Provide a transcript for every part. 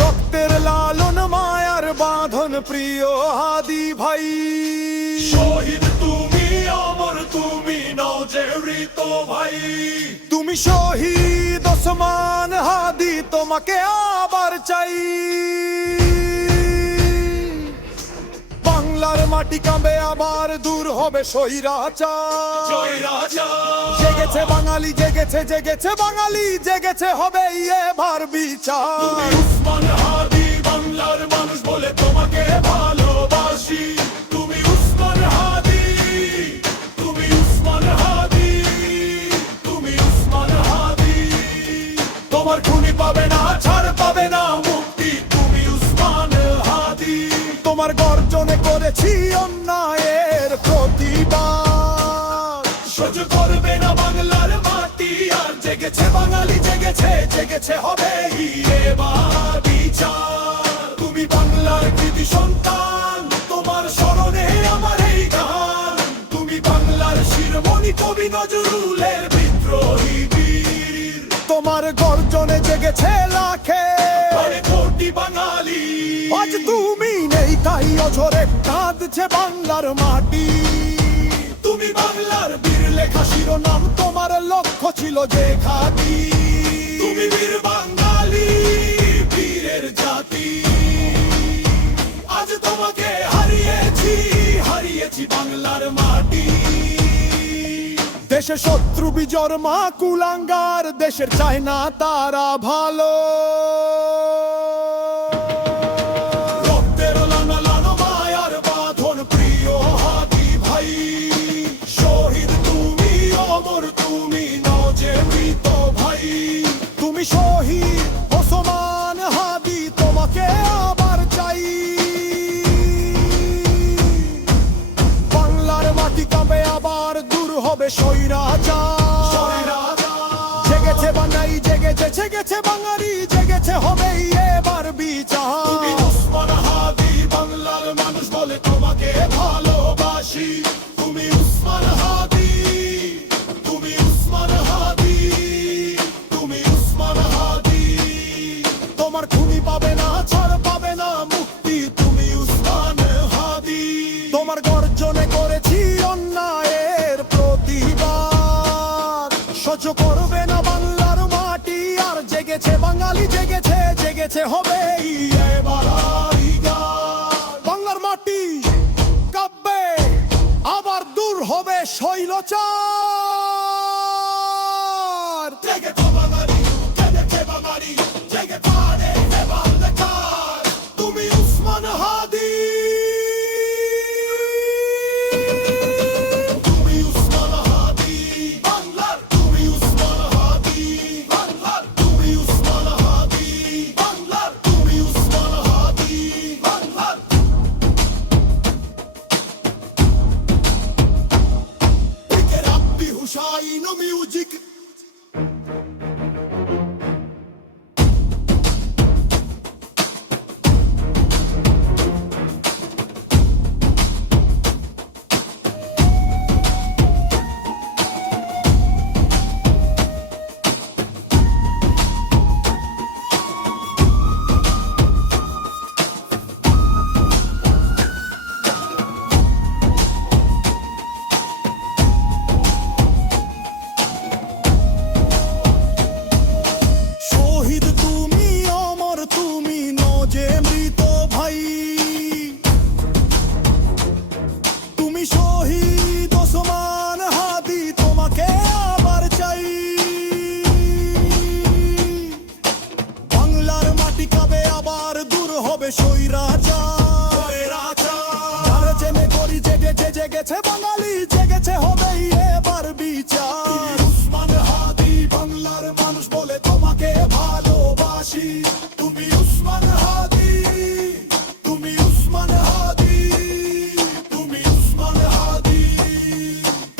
রক্তের লালন মায়ার বাঁধন প্রিয় হাদি ভাই, শহীদ তুমি অমর তুমি নও যে মৃত ভাই। তুমি শহীদ ওসমান হাদি, তোমাকে আবার চাই। বাংলার মাটি কাঁবে আবার, দূর হবে স্বৈরাচার। জেগেছে বাঙালি, জেগেছে জেগেছে বাঙালি, জেগেছে হবে এবার বিচার। উসমান হাদি বাংলার মানুষ বলে তোমাকে ভালোবাসি। তুমি উসমান হাদি, তুমি উসমান হাদি, তুমি উসমান হাদি। তোমার খুনি পাবে না, ছাড় পাবে না মুক্তি, তুমি উসমান হাদি। তোমার গর্জনে করেছি অন্যায়ের প্রতিবাদ, সহ্য করবে না বাংলার মাটি আর। জেগেছে বাঙালি, জেগেছে জেগেছে হবে এবার বিচার। তুমি বাংলার কৃতি সন্তান, তোমার স্মরণে আমার এই গান। তুমি বাংলার শিরোমণি কবি নজরুলের বিদ্রোহী বীর। তোমার গর্জনে জেগেছে লাখে কোটি বাঙালি। আজ তুমি নেই তাই অঝরে কাঁদছে বাংলার মাটি। তুমি বাংলার বীর লেখা শিরোনাম, তোমার লক্ষ্য ছিল যে ঘাটি। তুমি বীর বাঙালি, বীরের জাতি। আজ তোমাকে হারিয়েছি, হারিয়েছি বাংলার মাটি। দেশে শত্রু বিজর মা কুলাঙ্গার, দেশের চায় না তারা ভালো। রক্তের লানা লানা মায়ার বাঁধন প্রিয় হাদি ভাই। শহীদ তুমি অমর তুমি নও যে মৃত ভাই। তুমি শহীদ ওসমান হাদি, তোমাকে আবার চাই। বাংলার মাটি কাঁবে আবার, দূর হবে স্বৈরাচার। জেগেছে বাঙালি, জেগেছে জেগেছে বাঙালি, জেগেছে হবে এবার বিচার। তুমি উসমান হাদি বাংলার মানুষ বলে তোমাকে ভালোবাসি। তুমি উসমান হাদি, তুমি উসমান হাদি, তুমি উসমান হাদি। তোমার খুনি পাবে না, ছাড় পাবে না মুক্তি, তুমি উসমান হাদি। তোমার গর্জনে করেছি অন্যায়ের প্রতিবাদ, সহ্য করবে না বাংলার মাটি আর। জেগেছে বাঙালি, জেগেছে জেগেছে হবে এবার বিচার। বাংলার মাটি কাঁপবে আবার, দূর হবে শৈলচার। জেগেছে বাঙালি, জেগেছে বাঙালি, জেগে পারে এবার লেখার। তুমি উসমান হাদি, তুমি উসমান হাদি বাংলার। তুমি উসমান হাদি বাংলার, তুমি উসমান হাদি বাংলার, তুমি উসমান হাদি বাংলার। পিকের আব্দি হুসাইন মিউজিক। শহীদ তুমি অমর তুমি নও যে মৃত ভাই। তুমি শহীদ ওসমান হাদি, তোমাকে আবার চাই। বাংলার মাটি কাঁবে আবার, দূর হবে স্বৈরাচার। যার জেনে করি জেগেছে জেগেছে বাঙালি, জেগেছে হবে এবার বিচার। উসমান হাদি বাংলার মানুষ বলে তোমাকে ভালোবাসি। তুমি উসমান হাদি, তুমি উসমান হাদি, তুমি উসমান হাদি।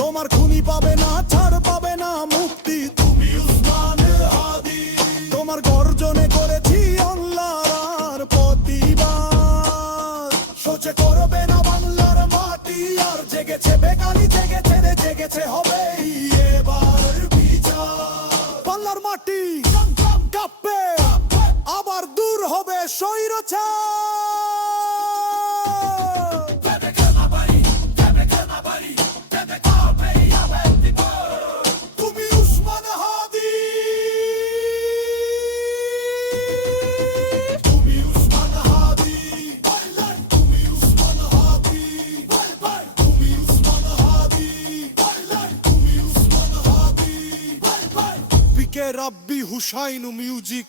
তোমার খুনি পাবে না, ছাড় পাবে না মুক্তি, তুমি উসমান হাদি। তোমার গর্জনে করেছি অন্যায়ের প্রতিবাদ, সহ্য করবে না বাংলার মাটি আর। জেগেছে বেকারি, জেগেছে রে জেগেছে হবে এবার বিচার। বাংলার মাটি কাঁপবে কাঁপবে রোছা তুমি উসমান হাদি, তুমি উসমান হাদি, তুমি উসমান হাদি, তুমি উসমান হাদি, তুমি উসমান হাদি। পিকে রাব্বি হুসাইন মিউজিক